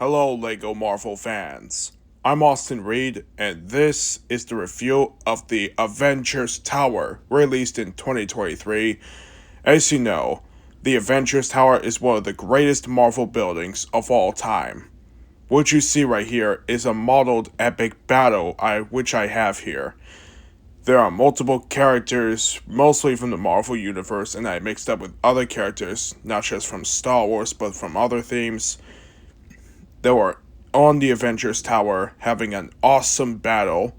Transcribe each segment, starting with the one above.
Hello, LEGO Marvel fans. I'm Austin Reed, and this is the review of the Avengers Tower, released in 2023. As you know, the Avengers Tower is one of the greatest Marvel buildings of all time. What you see right here is a modeled epic battle which I have here. There are multiple characters, mostly from the Marvel Universe, and I mixed up with other characters, not just from Star Wars, but from other themes. They were on the Avengers Tower having an awesome battle.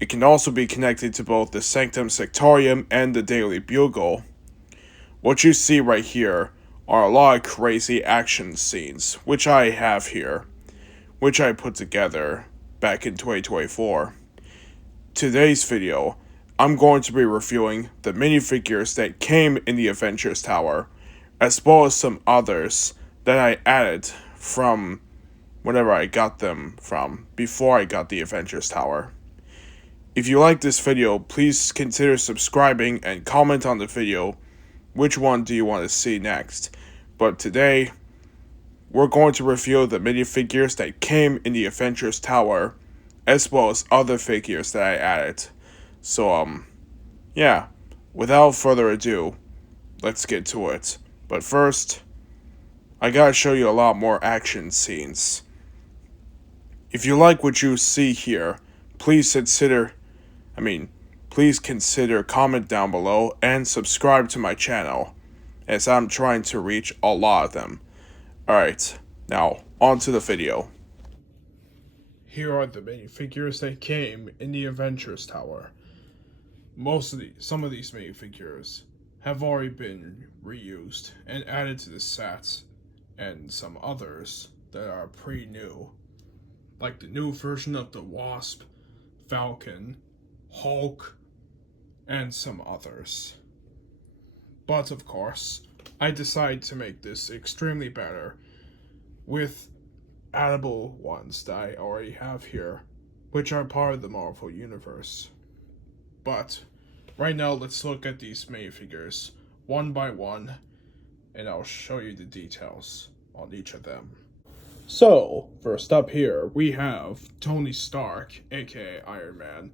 It can also be connected to both the Sanctum Sanctorum and the Daily Bugle. What you see right here are a lot of crazy action scenes, which I have here, which I put together back in 2024. Today's video, I'm going to be reviewing the minifigures that came in the Avengers Tower, as well as some others that I added from whenever I got them from before I got the Avengers Tower. If you like this video, please consider subscribing and comment on the video which one do you want to see next. But today, we're going to review the minifigures that came in the Avengers Tower, as well as other figures that I added. So, yeah, without further ado, let's get to it. But first, I gotta show you a lot more action scenes. If you like what you see here, please consider comment down below and subscribe to my channel, as I'm trying to reach a lot of them. Alright, now on to the video. Here are the minifigures that came in the Avengers Tower. Some of these minifigures have already been reused and added to the sets, and some others that are pretty new, like the new version of the Wasp, Falcon, Hulk, and some others. But of course, I decided to make this extremely better with addable ones that I already have here, which are part of the Marvel Universe. But right now, let's look at these minifigures one by one, and I'll show you the details on each of them. So, first up here, we have Tony Stark, aka Iron Man.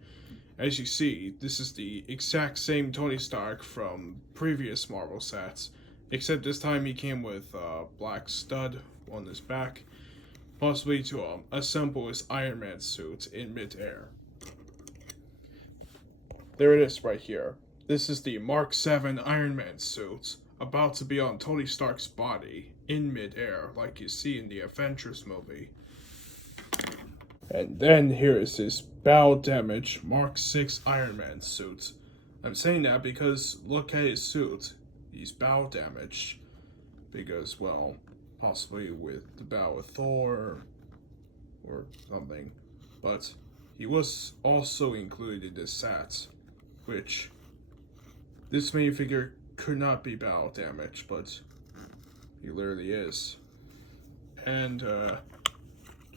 As you see, this is the exact same Tony Stark from previous Marvel sets, except this time he came with a black stud on his back, possibly to assemble his Iron Man suit in mid-air. There it is right here. This is the Mark 7 Iron Man suit, about to be on Tony Stark's body in mid-air, like you see in the Avengers movie. And then here is his battle damage Mark 6 Iron Man suit. I'm saying that because look at his suit. He's battle damaged because, well, possibly with the battle with Thor or something. But he was also included in this set, which this minifigure could not be battle damaged, but he literally is. And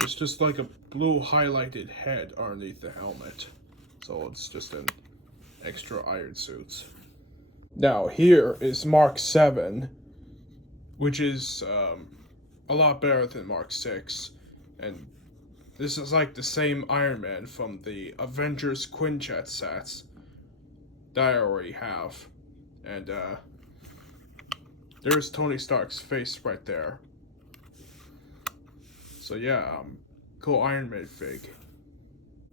it's just like a blue highlighted head underneath the helmet, so it's just an extra iron suit. Now here is Mark 7, which is a lot better than Mark 6, and this is like the same Iron Man from the Avengers Quinjet sets that I already have. And there's Tony Stark's face right there. So yeah, cool Iron Man fig.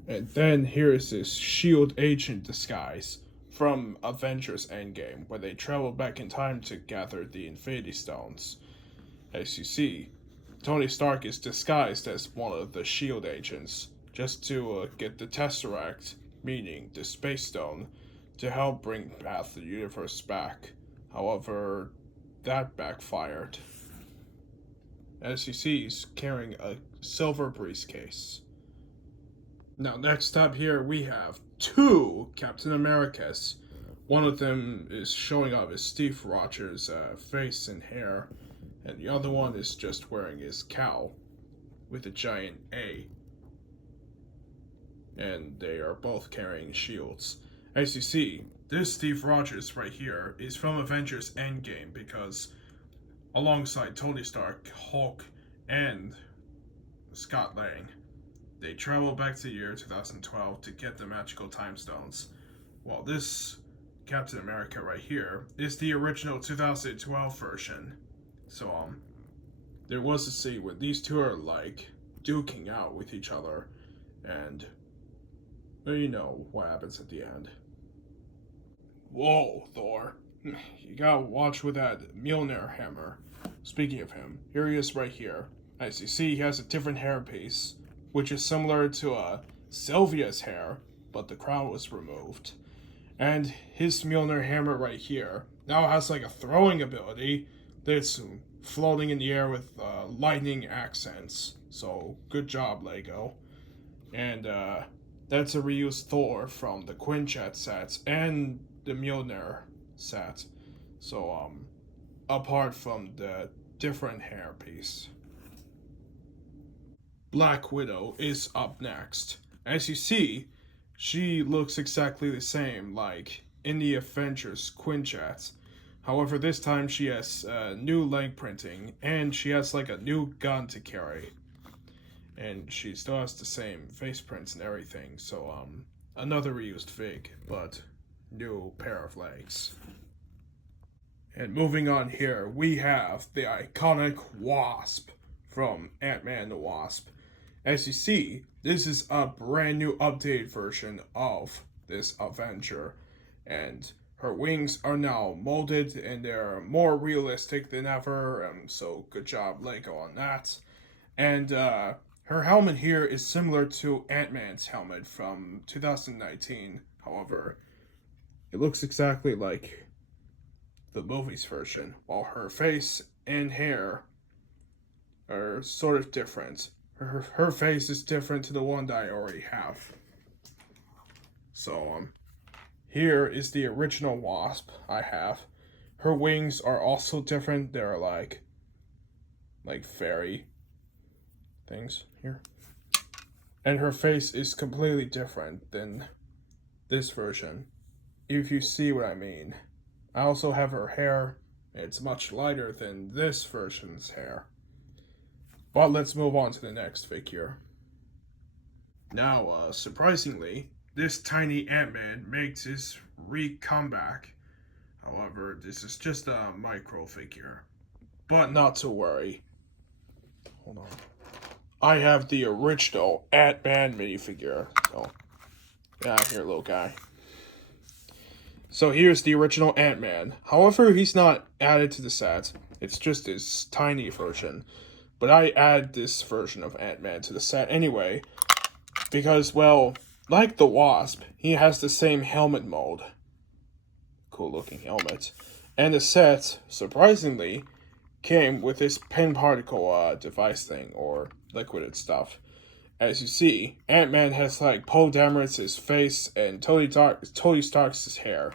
And then here's this SHIELD agent disguise from Avengers Endgame, where they travel back in time to gather the Infinity Stones. As you see, Tony Stark is disguised as one of the SHIELD agents, just to get the Tesseract, meaning the Space Stone, to help bring Path the Universe back. However, that backfired. As you see, he's carrying a silver briefcase. Now, next up here, we have two Captain Americas. One of them is showing off his Steve Rogers face and hair, and the other one is just wearing his cowl with a giant A. And they are both carrying shields. As you see, this Steve Rogers right here is from Avengers Endgame because alongside Tony Stark, Hulk, and Scott Lang. They travel back to the year 2012 to get the magical time stones. Well, this Captain America right here is the original 2012 version. So there was a scene where these two are like duking out with each other, and you know what happens at the end. Whoa, Thor. You gotta watch with that Mjolnir hammer. Speaking of him, here he is right here. As you see, he has a different hairpiece, which is similar to Sylvia's hair, but the crown was removed. And his Mjolnir hammer right here now has like a throwing ability that's floating in the air with lightning accents. So good job, Lego. And that's a reused Thor from the Quinjet sets and the Mjolnir set. So apart from the different hairpiece. Black Widow is up next. As you see, she looks exactly the same like in the Avengers Quinjet. However, this time she has new leg printing and she has like a new gun to carry. And she still has the same face prints and everything. So another reused fig, but new pair of legs. And moving on here, we have the iconic Wasp from Ant-Man and the Wasp. As you see, this is a brand new updated version of this Avenger, and her wings are now molded and they're more realistic than ever, so good job Lego on that. And her helmet here is similar to Ant-Man's helmet from 2019, however, it looks exactly like the movie's version, while her face and hair are sort of different. Her face is different to the one that I already have. So here is the original Wasp I have. Her wings are also different. They're like fairy things here. And her face is completely different than this version, if you see what I mean. I also have her hair. It's much lighter than this version's hair. But let's move on to the next figure. Now, surprisingly, this tiny Ant-Man makes his comeback. However, this is just a micro figure. But not to worry. Hold on. I have the original Ant-Man minifigure. So, get out of here, little guy. So here's the original Ant-Man. However, he's not added to the set. It's just his tiny version. But I add this version of Ant-Man to the set anyway. Because, well, like the Wasp, he has the same helmet mold. Cool looking helmet. And the set, surprisingly, came with this pin particle device thing, or liquided stuff. As you see, Ant-Man has like Poe Dameron's face and Tony Stark's hair.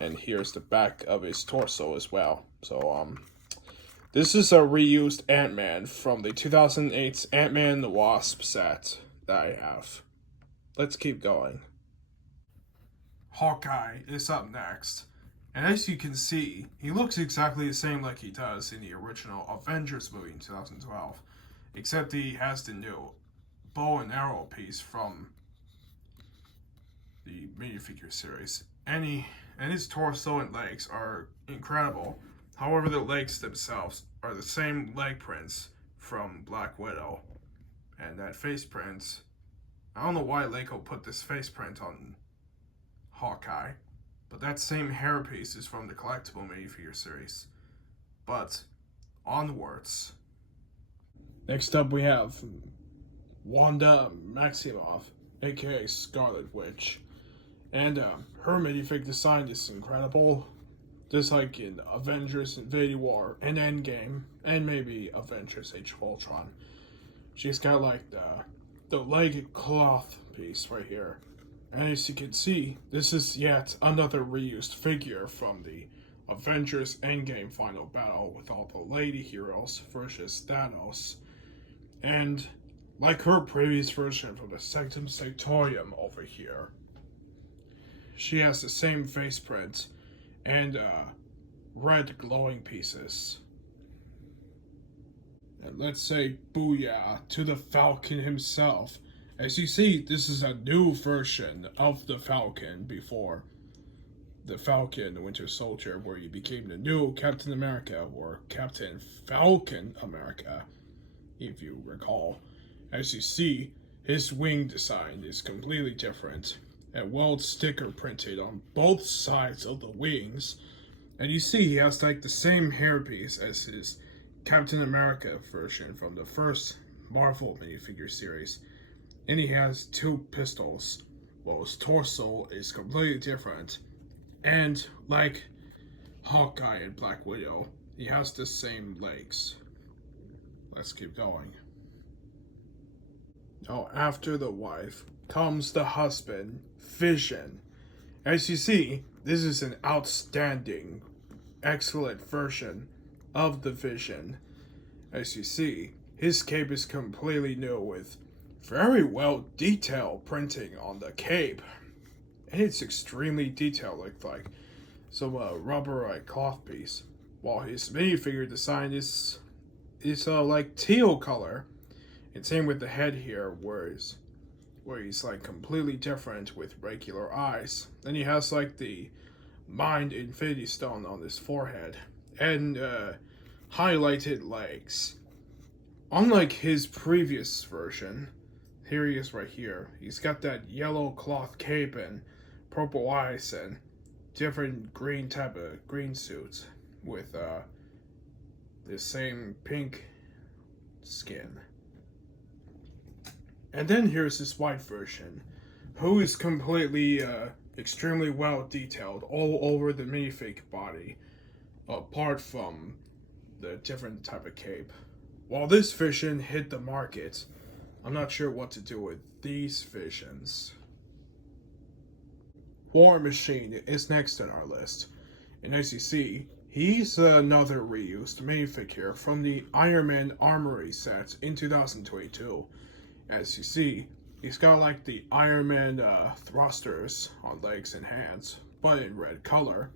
And here's the back of his torso as well. So, this is a reused Ant-Man from the 2008 Ant-Man and the Wasp set that I have. Let's keep going. Hawkeye is up next. And as you can see, he looks exactly the same like he does in the original Avengers movie in 2012. Except he has the new bow and arrow piece from the minifigure series. And his torso and legs are incredible. However, the legs themselves are the same leg prints from Black Widow. And that face print, I don't know why Lego put this face print on Hawkeye, but that same hairpiece is from the collectible minifigure series. But onwards. Next up we have Wanda Maximoff, aka Scarlet Witch. And her minifig design is incredible. Just like in Avengers Infinity War and Endgame, and maybe Avengers Age of Ultron. She's got like the leg cloth piece right here. And as you can see, this is yet another reused figure from the Avengers Endgame final battle with all the lady heroes versus Thanos. And like her previous version from the Sanctum Sanctorum over here, she has the same face print and red glowing pieces. And let's say booyah to the Falcon himself. As you see, this is a new version of the Falcon before the Falcon, the Winter Soldier, where he became the new Captain America, or Captain Falcon America, if you recall. As you see, his wing design is completely different. A world sticker printed on both sides of the wings. And you see he has like the same hairpiece as his Captain America version from the first Marvel minifigure series. And he has two pistols, while his torso is completely different. And like Hawkeye and Black Widow, he has the same legs. Let's keep going. Now, after the wife comes the husband, Vision. As you see, this is an outstanding, excellent version of the Vision. As you see, his cape is completely new with very well detailed printing on the cape. And it's extremely detailed, like some rubber cloth piece. While his minifigure design is like teal color. And same with the head here, where he's like completely different with regular eyes. And he has like the Mind Infinity Stone on his forehead and highlighted legs. Unlike his previous version, here he is right here. He's got that yellow cloth cape and purple eyes and different green type of green suits with the same pink skin. And then here's his white version, who is completely extremely well detailed all over the minifig body, apart from the different type of cape. While this vision hit the market, I'm not sure what to do with these visions. War Machine is next on our list, and as you see, he's another reused minifigure from the Iron Man Armory set in 2022. As you see, he's got like the Iron Man thrusters on legs and hands, but in red color.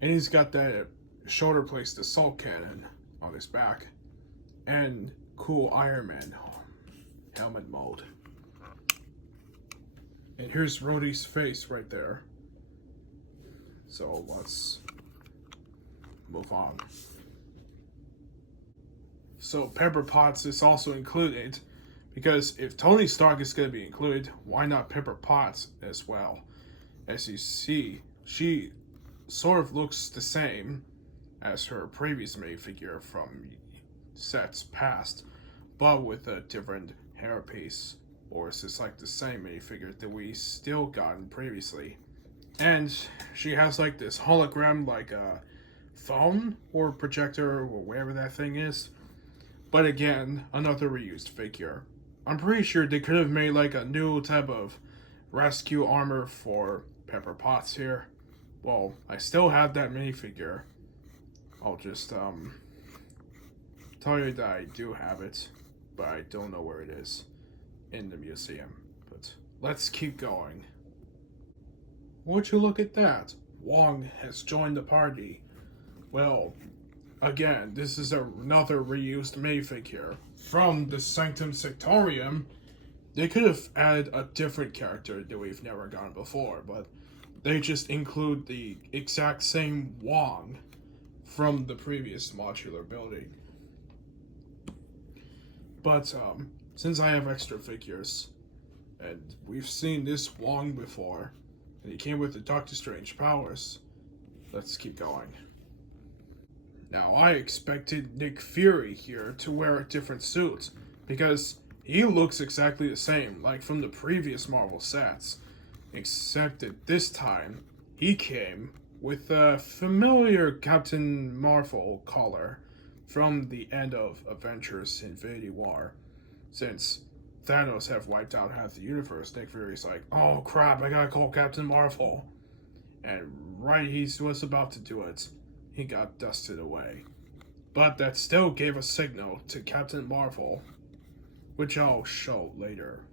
And he's got that shoulder placed assault cannon on his back. And cool Iron Man helmet mode. And here's Rhodey's face right there. So let's move on. So Pepper Potts is also included. Because if Tony Stark is going to be included, why not Pepper Potts as well? As you see, she sort of looks the same as her previous minifigure from sets past, but with a different hairpiece. Or is this like the same minifigure that we still gotten previously? And she has like this hologram, like a phone or projector or whatever that thing is. But again, another reused figure. I'm pretty sure they could have made like a new type of rescue armor for Pepper Potts here. Well, I still have that minifigure. I'll just tell you that I do have it, but I don't know where it is in the museum. But let's keep going. Would you look at that? Wong has joined the party. Well, again, this is another reused minifigure from the Sanctum Sanctorum. They could have added a different character that we've never gotten before, but they just include the exact same Wong from the previous modular building. But since I have extra figures, and we've seen this Wong before, and he came with the Doctor Strange powers, let's keep going. Now, I expected Nick Fury here to wear a different suit, because he looks exactly the same, like from the previous Marvel sets, except that this time, he came with a familiar Captain Marvel collar from the end of Avengers Infinity War. Since Thanos have wiped out half the universe, Nick Fury's like, oh crap, I gotta call Captain Marvel. And right he was about to do it, he got dusted away. But that still gave a signal to Captain Marvel, which I'll show later.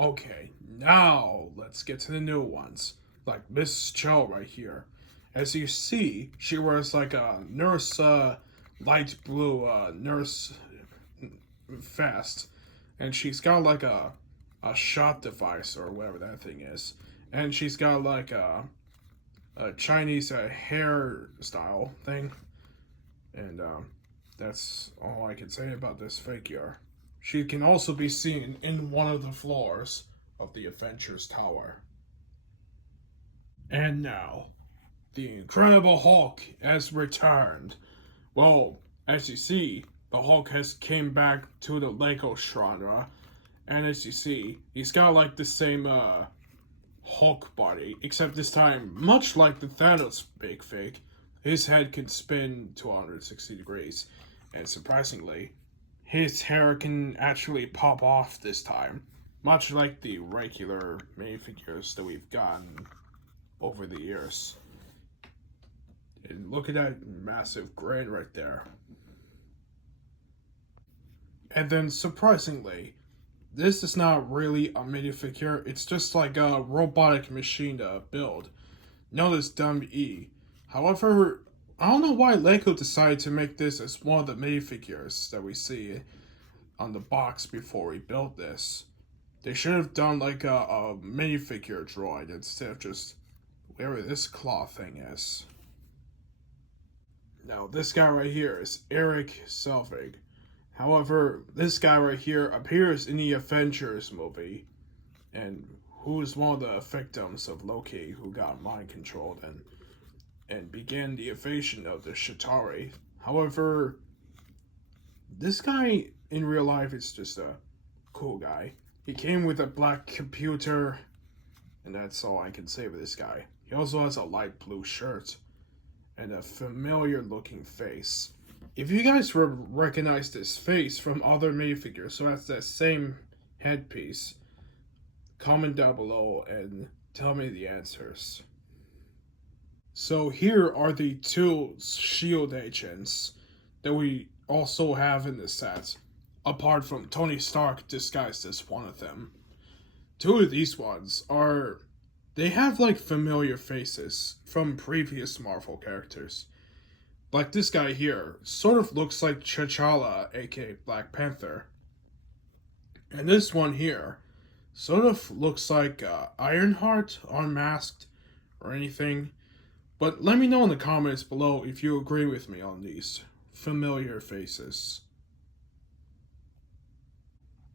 Okay, now let's get to the new ones, like Miss Cho right here. As you see, she wears like a nurse light blue nurse vest, and she's got like a shot device or whatever that thing is, and she's got like a Chinese hairstyle thing, and that's all I can say about this figure. She can also be seen in one of the floors of the Avengers Tower. And now, the Incredible Hulk has returned. Well, as you see, the Hulk has came back to the Lego genre, and as you see, he's got like the same Hulk body, except this time, much like the Thanos big fig, his head can spin 260 degrees, and surprisingly, his hair can actually pop off this time, much like the regular minifigures that we've gotten over the years. And look at that massive grin right there. And then, surprisingly, this is not really a minifigure, it's just like a robotic machine to build, known as Dumb E. However, I don't know why Lego decided to make this as one of the minifigures that we see on the box before we built this. They should have done like a minifigure droid instead of just whatever this claw thing is. Now, this guy right here is Eric Selvig. However, this guy right here appears in the Avengers movie, and who is one of the victims of Loki who got mind controlled and began the invasion of the Chitauri. However, this guy in real life is just a cool guy. He came with a black computer, and that's all I can say for this guy. He also has a light blue shirt and a familiar looking face. If you guys recognize this face from other minifigures, so that's that same headpiece, comment down below and tell me the answers. So here are the two SHIELD agents that we also have in the set, apart from Tony Stark disguised as one of them. Two of these ones are... they have like familiar faces from previous Marvel characters. Like this guy here, sort of looks like T'Challa, aka Black Panther. And this one here, sort of looks like Ironheart unmasked or anything. But let me know in the comments below if you agree with me on these familiar faces.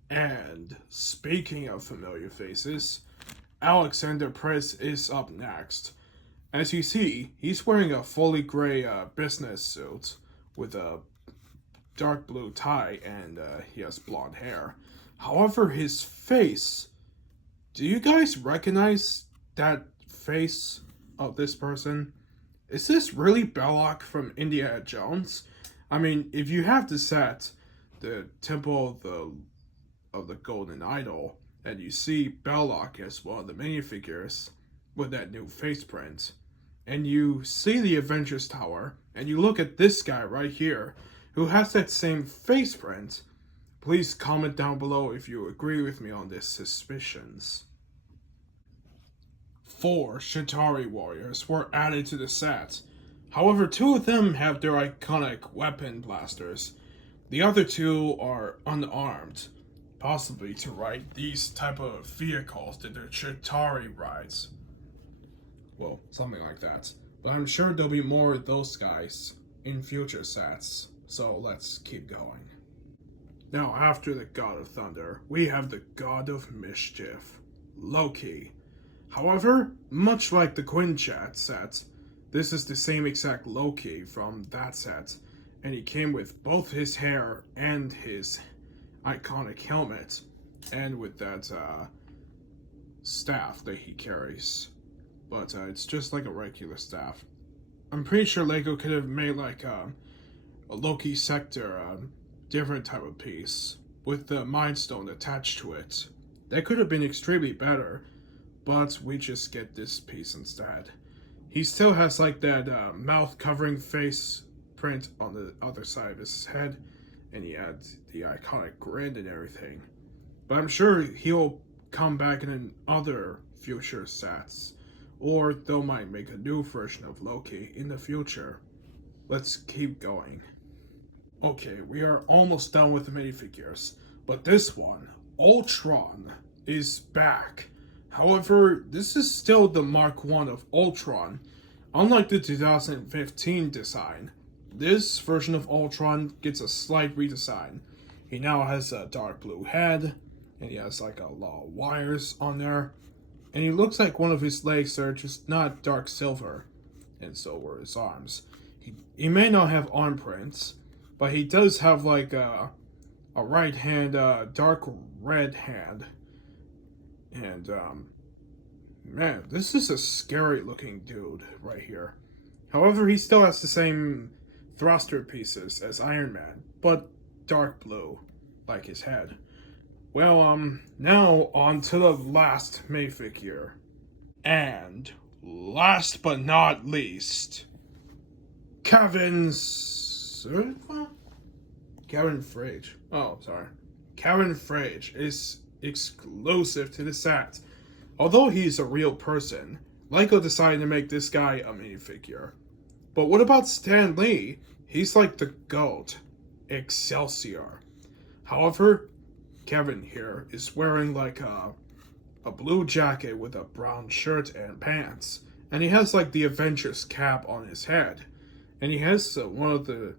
And speaking of familiar faces, Alexander Press is up next. As you see, he's wearing a fully gray business suit with a dark blue tie, and he has blonde hair. However, his face... do you guys recognize that face of this person? Is this really Belloc from Indiana Jones? I mean, if you have the set, the Temple of the Golden Idol, and you see Belloc as one of the minifigures with that new face print, and you see the Avengers Tower, and you look at this guy right here, who has that same face print, please comment down below if you agree with me on these suspicions. 4 Chitauri warriors were added to the set. However, 2 of them have their iconic weapon blasters. The other 2 are unarmed, possibly to ride these type of vehicles that the Chitauri rides. Well, something like that. But I'm sure there'll be more of those guys in future sets, so let's keep going. Now, after the God of Thunder, we have the God of Mischief, Loki. However, much like the Quinjet set, this is the same exact Loki from that set, and he came with both his hair and his iconic helmet, and with that staff that he carries. But it's just like a regular staff. I'm pretty sure Lego could have made like a Loki Sector, different type of piece, with the Mind Stone attached to it. That could have been extremely better, but we just get this piece instead. He still has like that mouth covering face print on the other side of his head, and he adds the iconic grin and everything. But I'm sure he'll come back in other future sets, or they might make a new version of Loki in the future. Let's keep going. Okay, we are almost done with the minifigures, but this one, Ultron, is back. However, this is still the Mark 1 of Ultron. Unlike the 2015 design, this version of Ultron gets a slight redesign. He now has a dark blue head, and he has like a lot of wires on there, and he looks like one of his legs are just not dark silver, and so were his arms. He may not have arm prints, but he does have like a right hand, dark red hand, and man, this is a scary looking dude right here. However, he still has the same thruster pieces as Iron Man, but dark blue, like his head. Well, now on to the last minifigure. And last but not least, Kevin's. Kevin Frage. Oh, sorry. Kevin Frage is exclusive to the set. Although he's a real person, Lego decided to make this guy a minifigure. But what about Stan Lee? He's like the GOAT. Excelsior. However, Kevin here is wearing like a blue jacket with a brown shirt and pants. And he has like the Avengers cap on his head. And he has one of the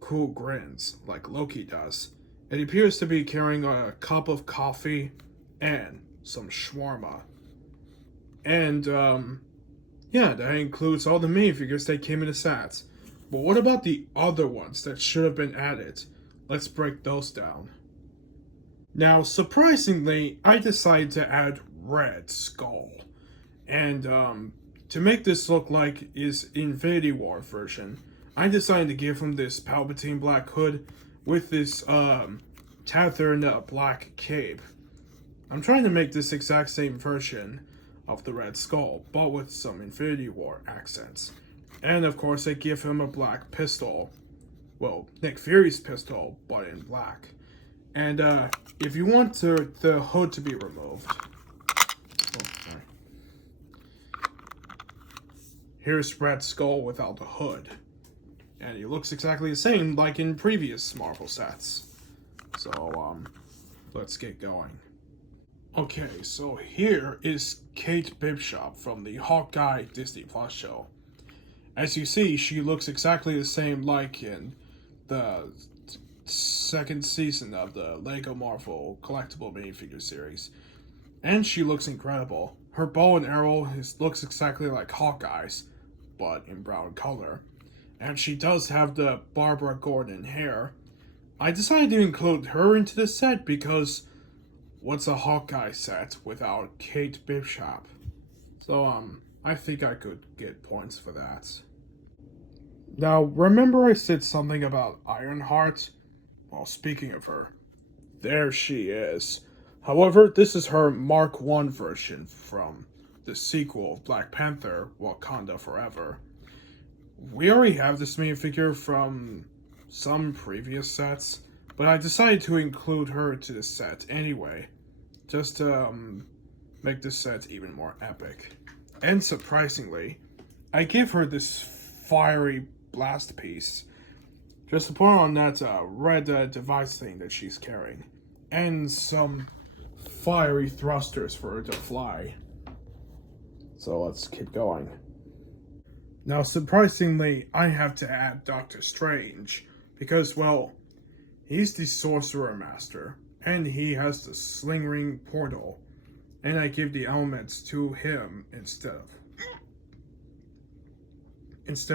cool grins like Loki does. And he appears to be carrying a cup of coffee and some shawarma. And yeah, that includes all the minifigures that came in the sets. But what about the other ones that should have been added? Let's break those down. Now, surprisingly, I decided to add Red Skull. And to make this look like his Infinity War version, I decided to give him this Palpatine black hood with this Tathan black cape. I'm trying to make this exact same version of the Red Skull, but with some Infinity War accents. And of course, I give him a black pistol. Well, Nick Fury's pistol, but in black. And if you want the hood to be removed, here's Red Skull without the hood. And he looks exactly the same like in previous Marvel sets. So, let's get going. Okay, so here is Kate Bishop from the Hawkeye Disney Plus show. As you see, she looks exactly the same like in the second season of the Lego Marvel collectible minifigure series. And she looks incredible. Her bow and arrow looks exactly like Hawkeye's, but in brown color. And she does have the Barbara Gordon hair. I decided to include her into the set because what's a Hawkeye set without Kate Bishop? So, I think I could get points for that. Now, remember I said something about Ironheart? Well, speaking of her, there she is. However, this is her Mark 1 version from the sequel of Black Panther, Wakanda Forever. We already have this minifigure from some previous sets, but I decided to include her to the set anyway, just to make this set even more epic. And surprisingly, I gave her this fiery blast piece, just to put on that red device thing that she's carrying, and some fiery thrusters for her to fly. So let's keep going. Now, surprisingly, I have to add Doctor Strange, because, well, he's the Sorcerer Master, and he has the Sling Ring Portal, and I give the elements to him instead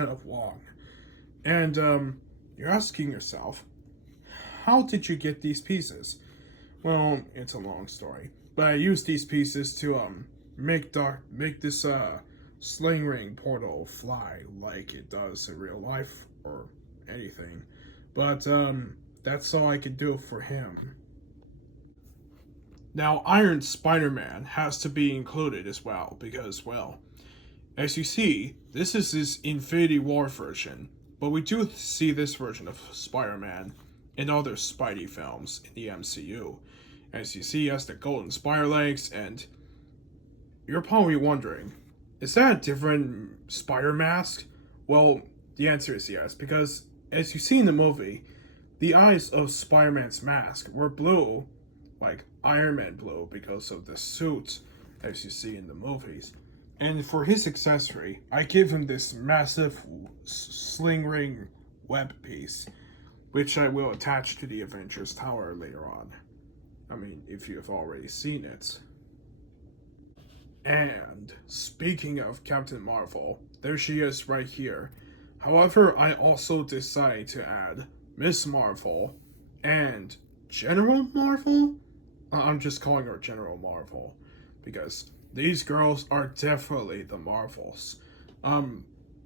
of Wong. And, you're asking yourself, how did you get these pieces? Well, it's a long story, but I used these pieces to, make this, Sling Ring Portal fly like it does in real life or anything. But that's all I could do for him. Now, Iron Spider-Man has to be included as well because, well, as you see, this is his Infinity War version, but we do see this version of Spider-Man in other Spidey films in the MCU. As you see, he has the golden spider legs, and you're probably wondering, is that a different spider mask? Well, the answer is yes, because as you see in the movie, the eyes of Spider-Man's mask were blue, like Iron Man blue, because of the suit, as you see in the movies. And for his accessory, I give him this massive sling ring web piece, which I will attach to the Avengers Tower later on. I mean, if you've already seen it. And speaking of Captain Marvel, there she is right here. However, I also decided to add Miss Marvel and General Marvel? I'm just calling her General Marvel because these girls are definitely the Marvels.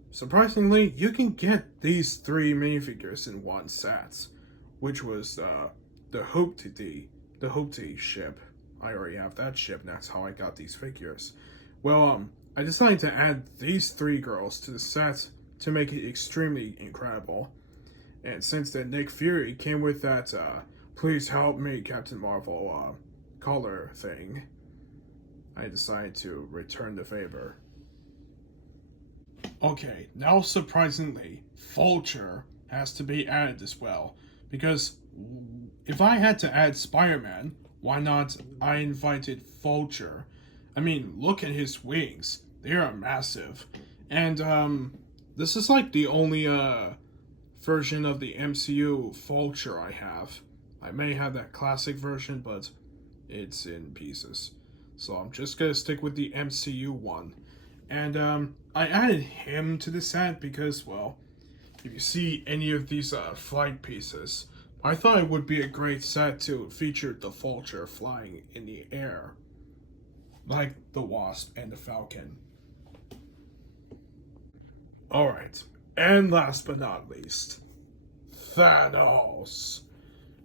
Surprisingly, you can get these three minifigures in one set, which was the Hoopty ship. I already have that ship, and that's how I got these figures. Well, I decided to add these three girls to the set to make it extremely incredible. And since then, Nick Fury came with that please help me, Captain Marvel collar thing, I decided to return the favor. Okay, now surprisingly, Vulture has to be added as well. Because if I had to add Spider-Man, why not I invited Vulture? I mean, look at his wings. They are massive. And this is like the only version of the MCU Vulture I have. I may have that classic version, but it's in pieces. So I'm just gonna stick with the MCU one. And I added him to the set because, well, if you see any of these flight pieces, I thought it would be a great set to feature the Vulture flying in the air, like the Wasp and the Falcon. Alright, and last but not least, Thanos.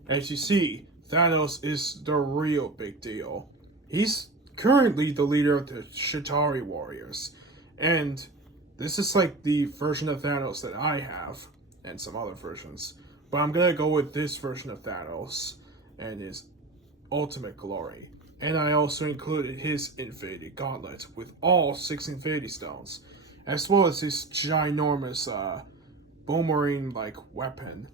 As you see, Thanos is the real big deal. He's currently the leader of the Chitauri Warriors, and this is like the version of Thanos that I have, and some other versions. But I'm gonna go with this version of Thanos and his ultimate glory. And I also included his Infinity Gauntlet with all 6 Infinity Stones, as well as his ginormous boomerang-like weapon.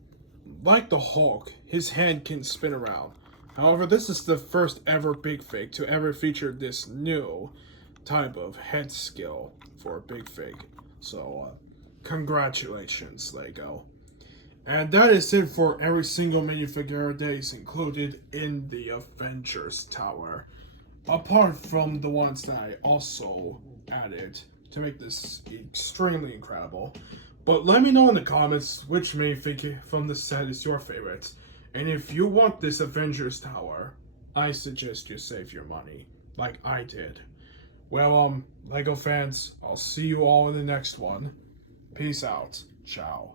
Like the Hulk, his hand can spin around. However, this is the first ever Big Fig to ever feature this new type of head skill for a Big Fig. So, congratulations, Lego. And that is it for every single minifigure that is included in the Avengers Tower. Apart from the ones that I also added to make this extremely incredible. But let me know in the comments which minifigure from the set is your favorite. And if you want this Avengers Tower, I suggest you save your money, like I did. Well, Lego fans, I'll see you all in the next one. Peace out. Ciao.